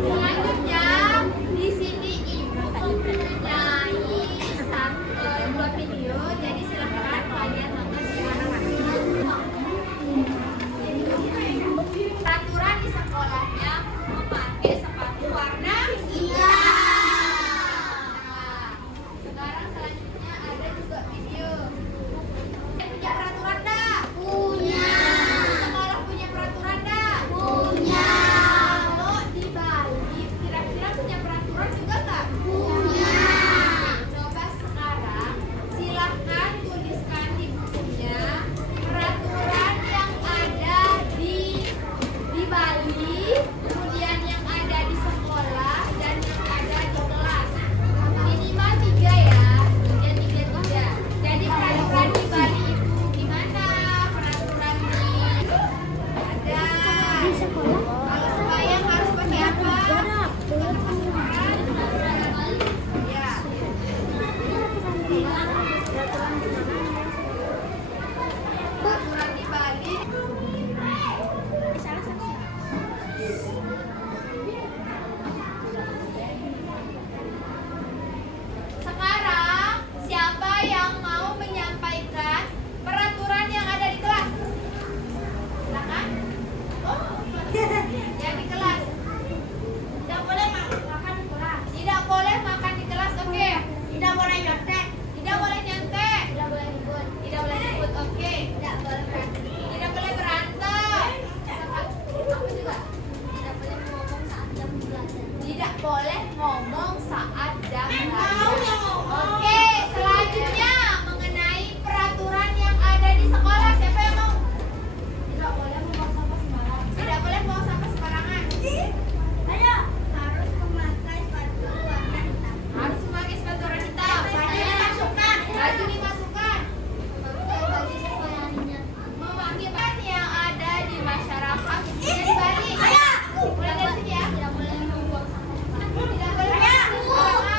Selanjutnya di sini ibu mempunyai dua video, jadi silakan kalian nonton sekarang. Peraturan di sekolahnya memakai sepatu warna hitam. Nah, sekarang selanjutnya ada juga video. Punya peraturan enggak? Punya. Sekolah punya peraturan enggak? Punya. Di Bali kira-kira punya peraturan juga nggak? Punya. Coba sekarang silahkan tuliskan di bukunya peraturan yang ada di Bali, kemudian yang ada di sekolah dan yang ada di kelas. Minimal 3 ya, dan 3. Jadi peraturan di Bali itu gimana? Peraturan ada. Di sekolah. Kalau sembahyang harus pakai apa? Ya. Peraturan di Bali. Sekarang siapa yang mau menyampaikan peraturan yang ada di kelas? Silakan. Yang di kelas. Tidak boleh makan di kelas. Tidak boleh makan di kelas, oke. Tidak boleh nyontek. Tidak boleh nyontek. Tidak boleh ribut. Tidak boleh ribut, oke. Tidak boleh berantem. Tidak boleh berantem. Apa juga? Tidak boleh ngomong saat jam belajar. Tidak boleh ngomong saat jam belajar. Oke, selanjutnya mengenai peraturan yang ada di sekolah. Siapa yang mau? Tidak boleh membuang sampah sembarangan. Tidak boleh buang sampah sembarangan. Ayo, harus memakai sepatu warna hitam. Harus memakai sepatu warna hitam. Baju dimasukkan. Baju dimasukkan. Memakai pakaian yang ada di masyarakat khususnya di Bali. Ayo, mulai dari sini ya. Tidak boleh membuang sampah sembarangan. Tidak boleh.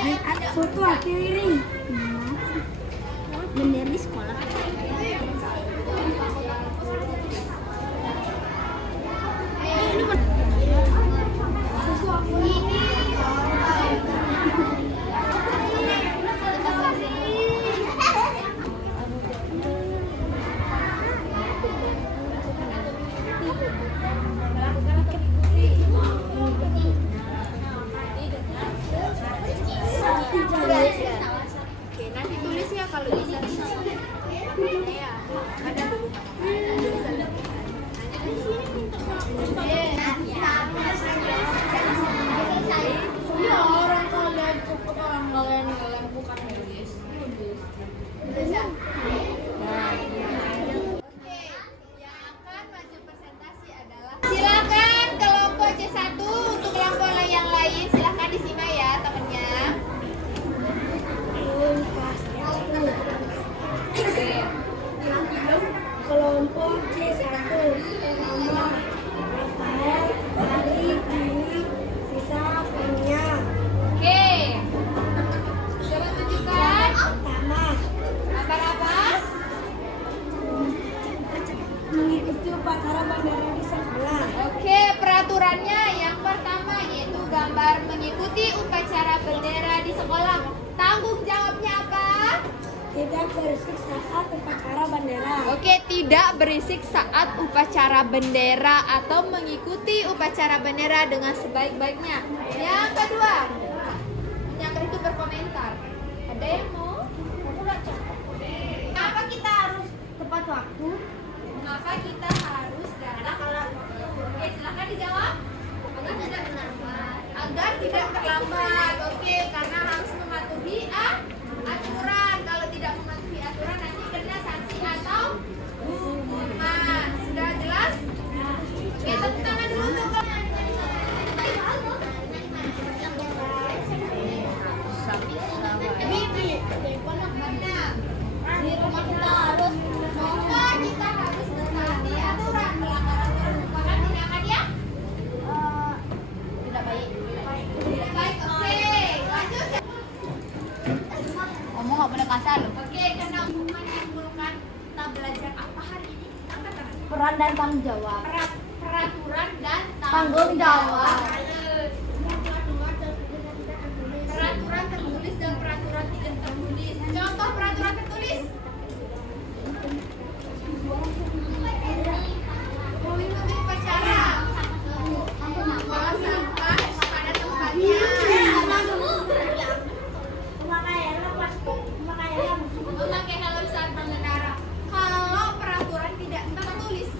Ada foto kiri. Bendera di sekolah. Oke, nanti tulis ya kalau bisa. Ya, ada dulu. Ya orang kalian cepet orang kalian bukan nulis. Oke, yang akan maju presentasi adalah silakan kelompok C1 untuk kelompok yang lain silakan disimak ya temennya. Kelompok C1 nama Rafael, Ari, Dini, Sisa, Fenia. Oke, coba tunjukkan Pertama, apa-apa. mengikuti upacara bendera di sekolah. Oke, peraturannya yang pertama yaitu gambar mengikuti upacara bendera di sekolah. Tanggung jawabnya apa? Tidak berisik saat upacara bendera. Oke, tidak berisik saat upacara bendera atau mengikuti upacara bendera dengan sebaik-baiknya. Yang kedua, yang itu berkomentar. Ada yang mau? Kenapa kita harus tepat waktu? Mengapa kita harus datang tepat waktu? Oke, silakan dijawab. Agar tidak terlambat. Agar tidak terlambat. Oke, karena harus mematuhi aturan. Kalau tidak mematuhi aturan nanti kena sanksi atau hukuman. Sudah jelas? Oke, tepuk tangan dulu untuk Bibi, benar. Di rumah kita harus mentaati aturan. Melanggar aturan merupakan tindakan yang tidak baik. Tidak baik. Oke, lanjut. Ngomong nggak boleh kasar loh. Oke, karena hukuman yang merupakan kita belajar apa hari ini? Peran dan tanggung jawab. Peraturan dan Tanggung jawab. Peraturan tertulis dan peraturan tidak tertulis. Contoh peraturan tertulis. Mengikuti upacara. Membawa sampah pada tempatnya. Memakai helm saat mengendara. Kalau peraturan tidak tertulis.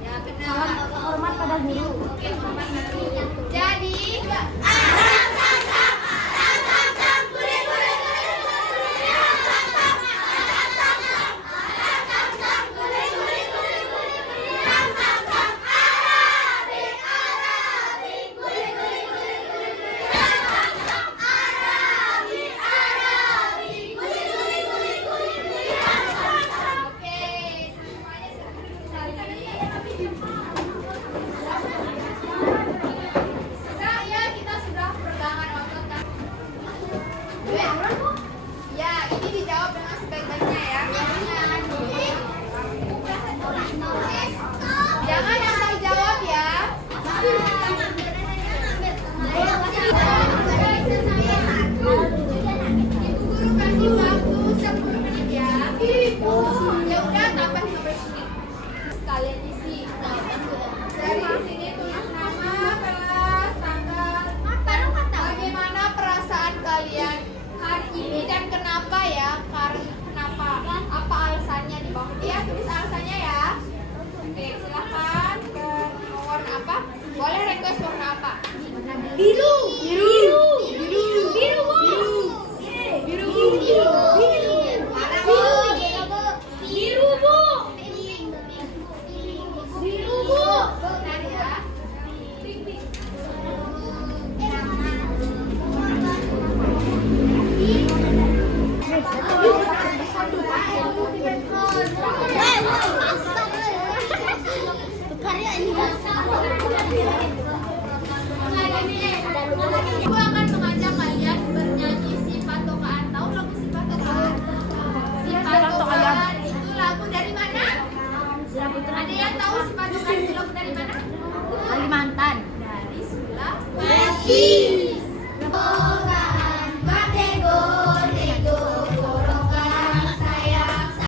Ya benar. Hormat pada guru. Oke, hormat guru. Jadi, oke, semuanya sudah ya, kita sudah pegangan otot kan. Ya, ini dijawab dengan sebaik-baiknya ya. Jangan asal jawab ya. Ibu guru kasih waktu 10 menit ya. Ya udah tambah 15 menit. Sekalian isi. Dari sini tulis nama, kelas, tanggal. Bagaimana perasaan kalian hari ini dan kenapa ya? Kenapa? Apa alasannya di bawah? Ya, tulis alasannya ya. Oke, silahkan ke warna apa? Boleh request warna apa? Biru.